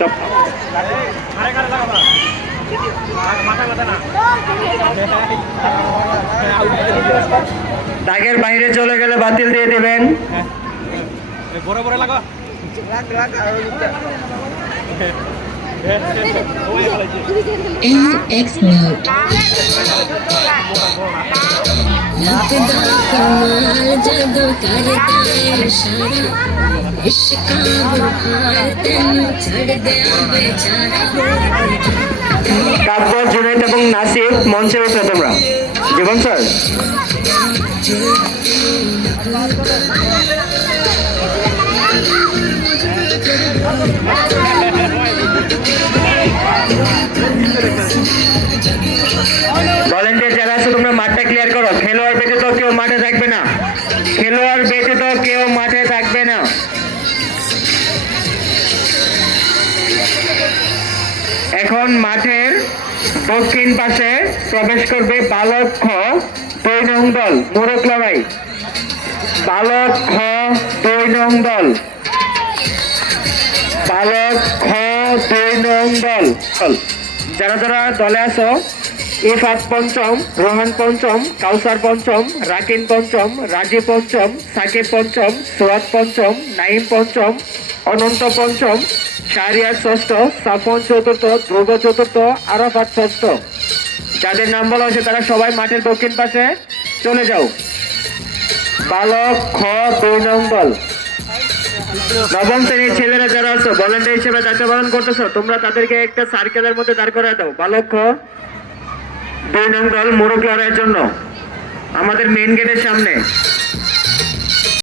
সব দাগের বাইরে চলে গেলে বাতিল দিয়ে দিবেন। NX Note लगदा कमाल जदों करदा इशारा इश्क बुखार तेनू छड़ दिया बेचारा তারপর জুনাইদ এবং নাসিব মঞ্চে ওঠো তোমরা। জীবন স্যার ভলেন্টিয়ার যারা আছে তোমরা মাঠটা ক্লিয়ার করো। খেলোয়াড় ব্যতীত কেউ মাঠে থাকবে না, খেলোয়াড় ব্যতীত কেউ মাঠে থাকবে না। এখন মাঠের দক্ষিণ পাশে প্রবেশ করবে বালক খ 2 নং দল মোরক লড়াই। বালক খ 2 নং দল, বালক খ 2 নং দল। যারা যারা দলে আছো, ইফাত পঞ্চম, রোহান পঞ্চম, কাউসার পঞ্চম, রাকিন পঞ্চম, রাজীব পঞ্চম, সাকিব পঞ্চম, সোয়াদ পঞ্চম, নাইম পঞ্চম, অনন্ত পঞ্চম, শাহরিয়ার ষষ্ঠ, সাফন চতুর্থ, ধ্রুব চতুর্থ, আরাফাত ষষ্ঠ। যাদের নাম বলা হয়েছে তারা সবাই মাঠের দক্ষিণ পাশে চলে যাও। বালক খ 2 নং দল। নবম শ্রেণীর ছেলেরা যারা আছো ভলেন্টিয়ার হিসেবে দায়িত্ব পালন করতেছো, তোমরা তাদেরকে একটা সার্কেলের মধ্যে দাঁড় করে দাও। বালক খ 2 নং দল মোরগ লড়াইয়ের জন্য আমাদের মেইন গেটের সামনে।